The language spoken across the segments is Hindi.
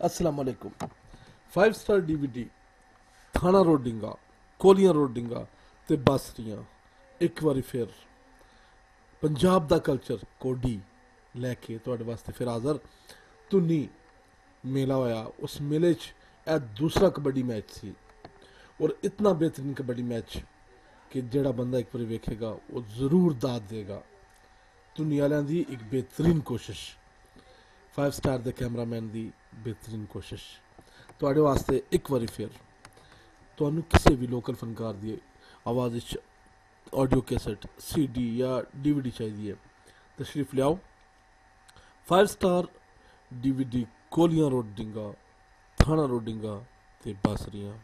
अस्सलाम वालेकुम। 5 स्टार DVD थाना रोडिंगा, कोलियां रोडिंगा ते बासरियां एक बारी फिर पंजाब दा कल्चर कोडी लैके तुहाडे वास्ते फिर हाज़र। धुनी मेला होया, उस मेले च यह दूसरा कबड्डी मैच सी और इतना बेहतरीन कबड्डी मैच कि जेड़ा बंदा एक बार वेखेगा वो ज़रूर दाद देगा। धुनी वालियां दी एक बेहतरीन कोशिश, 5 स्टार दे कैमरामैन दी बेहतरीन कोशिश तुहाडे वास्ते एक बारी फिर। तुहानू किसी भी लोकल फनकार दी आवाज़ च ऑडियो कैसेट CD या DVD चाहिए तशरीफ लियाओ। 5 स्टार DVD कोलियां रोडिंगा, थाना रोडिंगा ते बासरियां।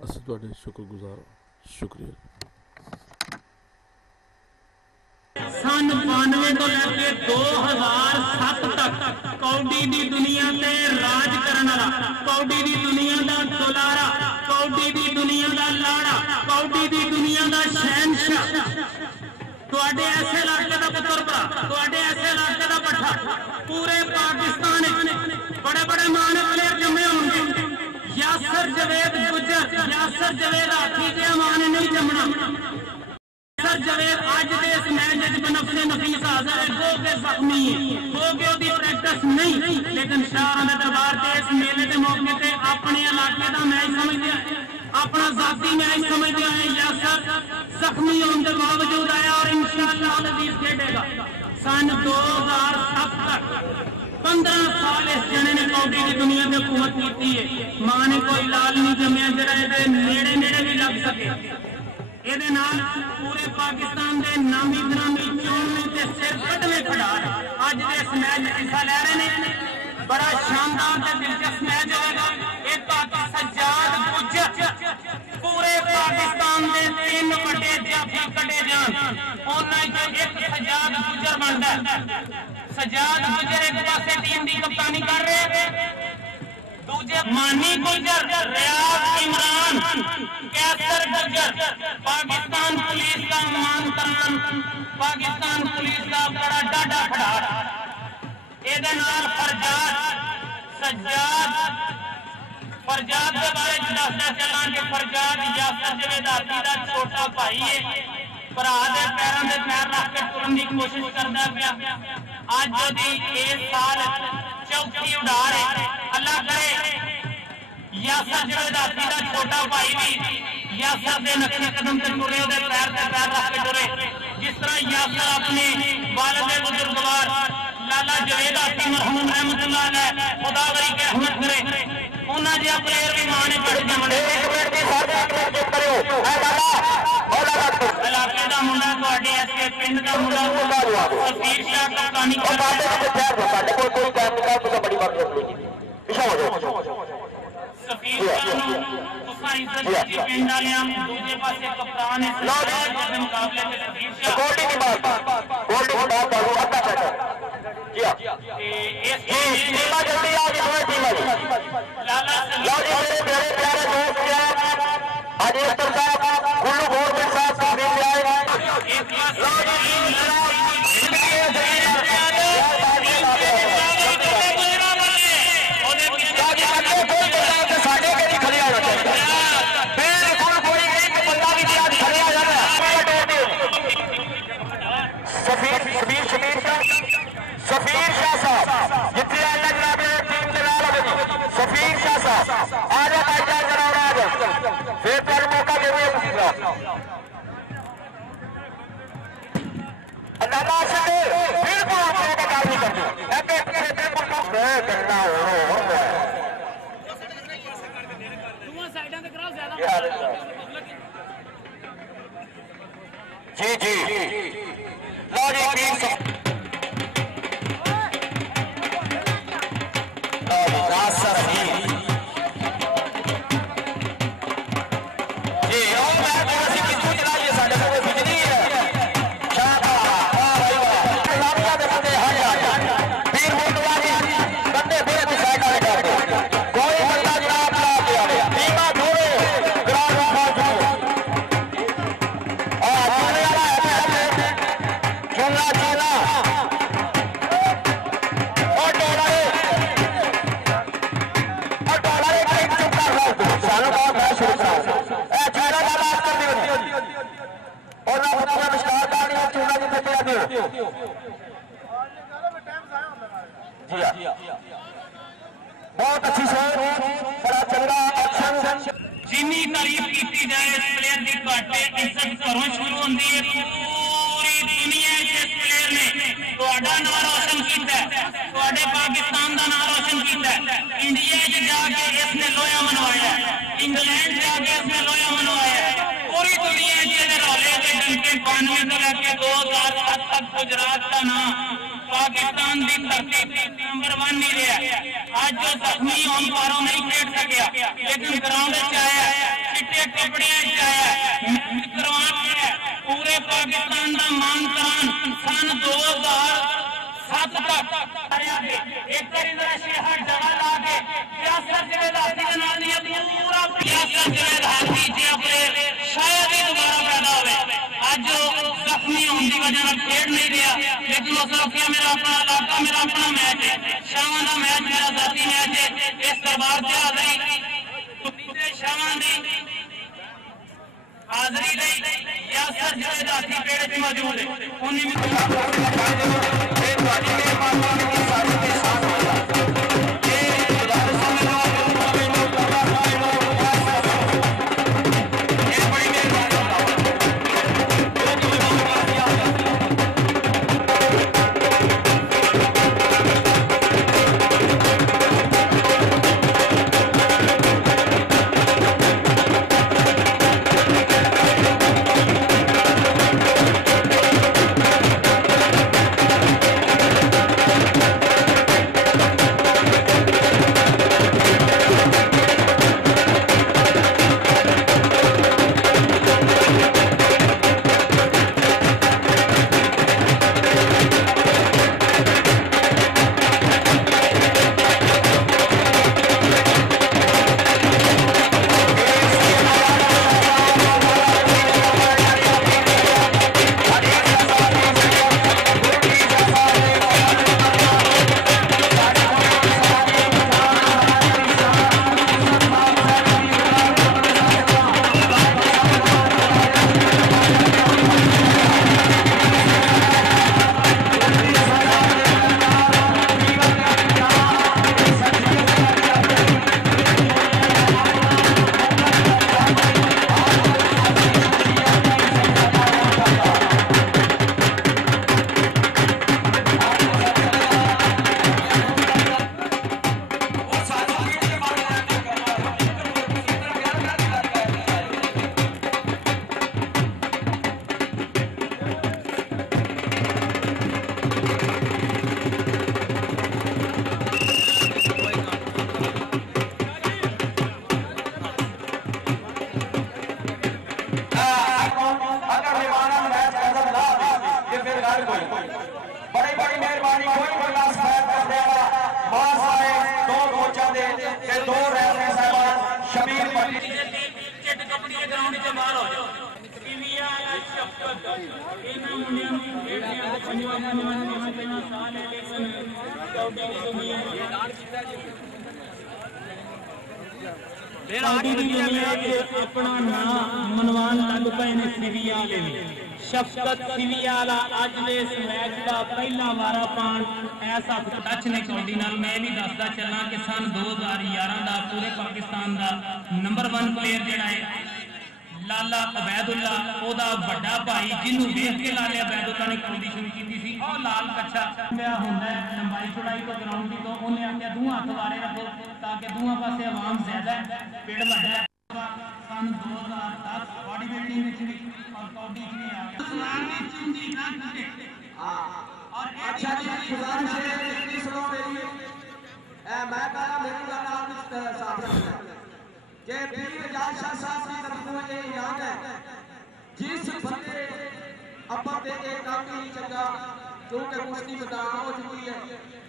असीं तुहाडे शुक्रगुजार हां। शुक्रिया। सन 92 ਤੋਂ ਲੈ ਕੇ 2007 ਤੱਕ ਕੌਡੀ ਦੀ ਦੁਨੀਆ ਤੇ ਰਾਜ ਕਰਨ ਵਾਲਾ, ਕੌਡੀ ਦੀ ਦੁਨੀਆ ਦਾ ਦੁਲਾਰਾ, ਕੌਡੀ ਦੀ ਦੁਨੀਆ ਦਾ ਲਾੜਾ, ਕੌਡੀ ਦੀ ਦੁਨੀਆ ਦਾ ਸ਼ਹਿਨशाह, ਤੁਹਾਡੇ ਐਸੇ ਇਲਾਕੇ ਦਾ ਪੁੱਤਰ ਭਰਾ, ਤੁਹਾਡੇ ਐਸੇ ਇਲਾਕੇ ਦਾ ਪੱਠਾ ਪੂਰੇ ਪਾਕਿਸਤਾਨ ਵਿੱਚ ਬੜੇ ਬੜੇ ਮਾਣ ਪਲੇਅਰ ਜੰਮੇ ਹੋਣਗੇ। ਯਾਸਰ ਜਵੇਦ ਗੁੱਜਰ, ਯਾਸਰ ਜਵੇਦ ਹਾਥੀ ਦੇ ਮਾਣ ਨਹੀਂ ਜੰਮਣਾ। जवेद अज के इस मैच बनफसे नफीस हाजिर है, गो के जख्मी है, गो के ओदी प्रैक्टिस नहीं, लेकिन शाह दे दरबार के इस मेले के मौके पे अपने इलाके का मैच समझते हैं, अपना जाती मैच समझते हैं। यासर जख्मी होने के बावजूद आया और इंशाअल्लाह अजीज खेलेगा। सन 2007 तक 15 साल इस जने ने कौडी की दुनिया में हुकूमत की है। मां ने कोई लाल नहीं जमया जरा ये नेड़े नेड़े भी लग सके। ਇਹਦੇ ਨਾਲ ਪੂਰੇ ਪਾਕਿਸਤਾਨ ਦੇ ਨਾਮੀ ਬਨਾਮੀ ਚੋਣਵੇਂ ਤੇ ਸਿਰ ਕੱਢਵੇਂ ਖਿਡਾਰੀ ਅੱਜ ਦੇ ਇਸ ਮੈਚ ਵਿੱਚ ਹਿੱਸਾ ਲੈ ਰਹੇ ਨੇ। ਬੜਾ ਸ਼ਾਨਦਾਰ ਤੇ ਦਿਲਚਸਪ ਮੈਚ ਹੋਵੇਗਾ। ਇੱਕ ਹੱਥ ਸੱਜਾਦ ਗੁੱਜਰ, ਪੂਰੇ ਪਾਕਿਸਤਾਨ ਦੇ 3 ਵੱਡੇ ਜਾਫੀ ਕੱਢੇ ਜਾਣ, ਉਹਨਾਂ ਚੋਂ ਇੱਕ ਸੱਜਾਦ ਗੁੱਜਰ ਬਣਦਾ। ਸੱਜਾਦ ਗੁੱਜਰ ਇੱਕ ਪਾਸੇ ਟੀਮ ਦੀ ਕਪਤਾਨੀ ਕਰ ਰਹੇ, दूजे मानी गुजर, रियाज इमरान, कैसर गुजर, पाकिस्तान पुलिस का मानतान, पाकिस्तान पुलिस का बड़ा डाडा खिडारी। ਇਹਦੇ ਨਾਲ फरजाद के बारे में दसदा चलां कि फरजाद यासर जवेद हाथी का छोटा भाई है। भरा के पैरों से पैर रख के तुरन की कोशिश करता पाया। अज ओदी इस साल चौथी उड़ार है। अल्लाह करे यासर जवेद हाथी का छोटा भाई भी यासर के नक्शे कदम से टुरे, पैर से पैर रख के टुरे। जिस तरह यासर अपने वालिद बुजुर्गवार लाला जवेद हाथी मरहूम रहमतुल्लाह अलैह खुदावरी के रहमत करे, उन्हां जिहा प्लेयर भी मां ने पढ़ जमने। इलाके का मुंडा तुहाडे ऐसे पिंड का मुंडा सफीर शाह कप्तानी कर सफीर शाह इज्जत दी पिंड वालियां, दूजे पासे कप्तान है मुकाबले में सफीर शाह। सफीर शाह साहब जिथे आना जनाब टीम के नाल सफीर शाह साहब आ जा भाईजान जनाब फिर तुहानू मौका देवे अल्लाह से बिल्कुल अपने का काम नहीं करते ऐसे पीछे बिल्कुल मैं करना हो साइडां ते कराओ ज्यादा जी जी लो जी टीम चूना बहुत अच्छी सोच, बड़ा चंगा एक्शन। जिन्नी तारीफ की जाए इस प्लेयर की घट इज्जत घरों शुरू होती है। पूरी दुनिया इस प्लेयर ने तुहाडा नाम रोशन किया, तुहाडे पाकिस्तान का नाम रोशन किया। इंडिया जाके इसने लोया मनवाया, इंग्लैंड जाके इसने लोया मनवाया। पूरी दुनिया रौले के डंके 92 तो लैके 2007 तक गुजरात का नाम पाकिस्तान की धरती नंबर 1 नहीं रहा। आज जो जख्मी होने पारों नहीं खेल सकया, लेकिन ग्राउंड आया, चिट्टे कपड़े आया, करवा के पूरे पाकिस्तान का मान तान सन 2007 तक एक शहर जगह ला के सियासत जिम्मेदारी के नाल पूरा सियासत जिम्मेदारी शायद ही दोबारा पैदा हो। आज जख्मी होने की वजह से खेल नहीं रहा, लेकिन उस रखिया मेरा अपना इलाका, मेरा अपना मैच है, शावां का मैच मेरा जाती मैच है। इस दरबार से हाजरी शावां की हाजरी सियासत जिम्मेदारी पेड़ मौजूद बड़ी बड़ी मेहरबानी कोई बंदा सफायत कर देगा। बहुत सारे दो कोचा दे के दो रेफरी साहब शबीर पट्टी चिट कपड़ी के ग्राउंड से बाहर हो जाओ। इंडिया या शफकत इन मुंडिया में खेलने को पंजाब में साल है, लेकिन कौडी की दुनिया अपना नाम मनवान लग पे ने सीरिया ले शफकत सीरिया वाला अज दे इस मैच का पहला वारा पान ऐसा टच ने कौडी नाल। मैं भी दसदा चलना कि सन 2011 का पूरे पाकिस्तान का नंबर 1 प्लेयर जिहड़ा है लाला अबैदुल्ला, ओदा बड़ा भाई जिन्हों देख के लाले अबैदुल्ला ने कौडी शुरू की थी। और लाल कच्छा पिया होंदा है लंबाई चौड़ाई तो ग्राउंड की, तो उन्हें आख्या दूं हाथ वारे रखो ताकि दूं पासे आवाम ज्यादा है, पेड़ वड्डा है। सन 2010 बॉडी बिल्डिंग में भी और कौडी में आ गया सुनार में चुंदी ना टूटे। और अच्छा जी गुजारिश है कि सुनो मेरी मैं कहा मेरी गल आप साफ रखना कि पीर एजाज शाह साहब की तरफ से ये याद है जिस बंदे अपर दे के काम नहीं चंगा क्योंकि कुश्ती मैदान हो चुकी है,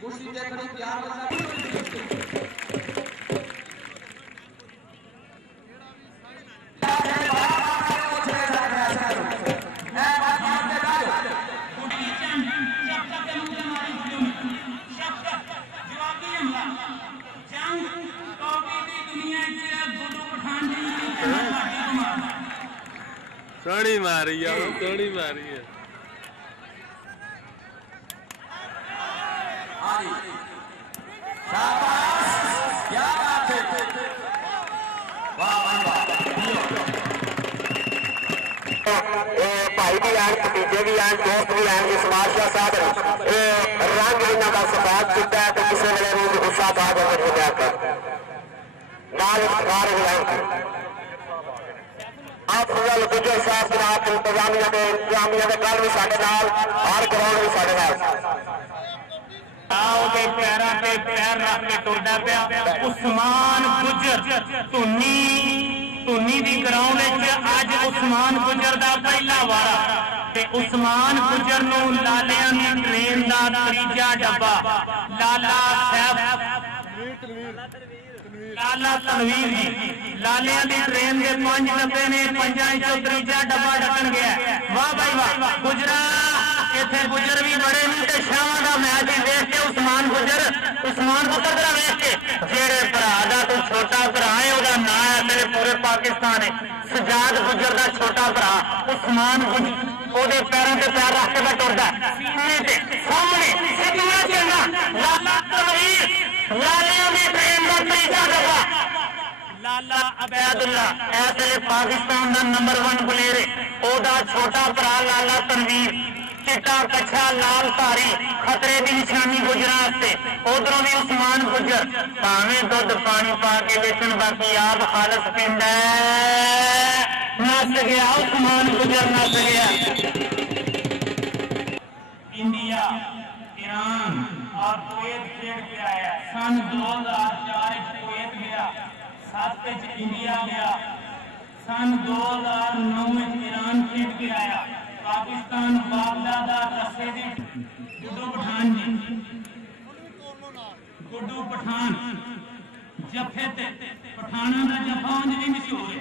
कुश्ती देखने तैयार बंदा सोनी मारी है, सोनी मारी है। शाबाश भी हैं, दोस्त भी हैं। जिस बादशाह साहब रंग इन्हों का सफात किया है तो किसी वेले रूप गुस्सा था जब दुनिया पर अफजल गुजर साहब जनाब इंतजामिया के कल भी साढ़े नाल हर ग्राउंड भी साढ़े नाल पैरों पे पैर रख के टोडा पिया उस्मान गुजर धुनी दी ग्राउंड अज उस्मान गुजर का पहला वारा ते उस्मान गुजर नूं लालियां दी ट्रेन का तीजा डब्बा लाला साहब लाला तनवीर जी लालियां दी ट्रेन के 5 डब्बे ने 5 चो तीजा डब्बा ढकन गया। वाह भाई वाह गुजरा इत्थे गुजर भी बड़े नहीं ते शावां दा मैच ही देख के उस्मान पुत्र दा वेख के जेड़े भरा दा तू छोटा भरा है ओदा नाम है तेरे पूरे पाकिस्तान है सजाद गुजर दा छोटा भरा उस्मान गुजर ओदे पैरों ते पैर रख के मैं टुरदा सीने ते सामने सिद्धना चंगा लाला तनवीर लालियां दी ट्रेन दा तीजा डब्बा लाला अबैदुल्ला ऐसे पाकिस्तान दा नंबर 1 प्लेयर है ओदा छोटा भरा लाला तनवीर चिट्टा कच्छा लाल धारी खतरे की निशानी गुजरा उधरों भी उस्मान गुजर भावे दुध पानी पा के बेचन बाकी आप खालस पींदा नस गया उस्मान गुजर नस गया। इंडिया ईरान और कुवैत खेल के आया सन 2004 कुवैत गया 7 इंडिया गया सन 2009 ईरान खेल के आया पाकिस्तान बागदादा रस्से दी गुड्डू पठान जी गुड्डू पठान जफे ते पठाना का जफा उंज भी मशहूर है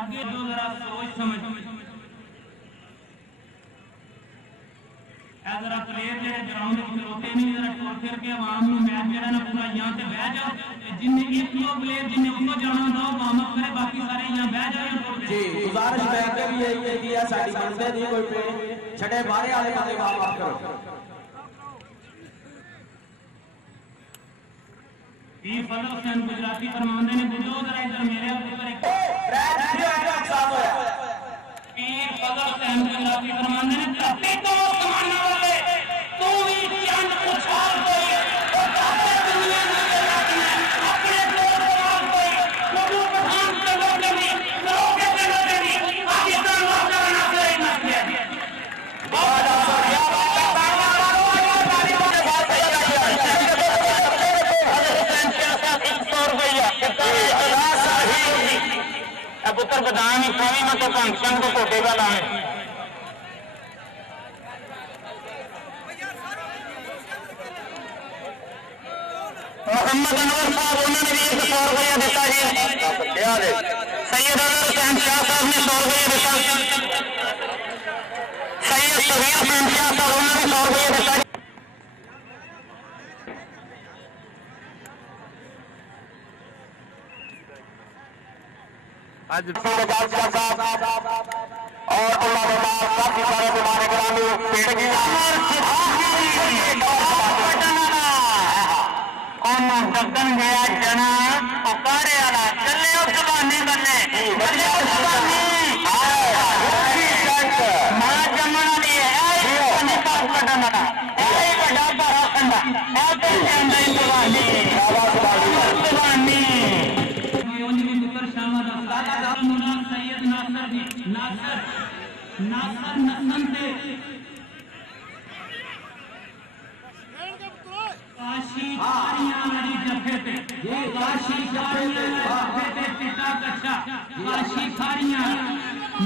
अगे दो जरा सोच समझ जरा प्लेयर जो ग्राउंड में खलोते नहीं जरा टोर फिर के आवाम मैच जो ना पूरा यहाँ से बह जाओ जिन्हें एक दो प्लेयर जिन्हें उनको जाना था वार्म अप करे बाकी सारे यहाँ बह जाओ जी गुजारिश मैं अगे भी यही है कि साडी बनते नहीं कोई ट्रेन छड़े बाहर वाले बंदे वार्म अप करो। पीर फजल हुसैन गुजराती फरमाते ने बुझो जरा इधर मेरे ऊपर एक पीर फजल हुसैन गुजराती फरमाते ने धरती तो समाना वाले तू भी चंद उछाल कोई और धरती दुनिया में चलाती है अपने तौर पर कोई गुड्डू पठान के लोग भी लोग के लोग भी पाकिस्तान वाला ना करे ना किया बहुत बढ़िया पुत्र बदाम खावी मैं तो फंक्शन को कोटेगा लाए मोहम्मद अनवर साहब उन्होंने भी 100 रुपया दिता जी सैयद अनवर हुसैन शाह साहब ने 100 रुपया दिता सैयद सहीर हुसैन शाह साहब उन्होंने 100 रुपया दिता आज बादशाह साहब और काफी सारे बीमारे ग्रामी पेड़ की दबन गया जना पुकारे वाला चले जवानी बने मां जमन वाली है नासर नसन ते काशी कारियां वाली जफे ते काशी कारियां जफे ते चिट्टा कच्छा काशी कारियां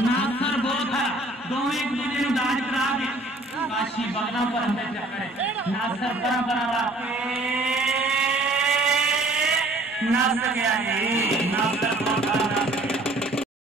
नासर बहुत है दोवें एक दूजे नु दाज करा के काशी बगला पर अंदर चक्कर नासर बड़ा के नस गया जी नासर बहुत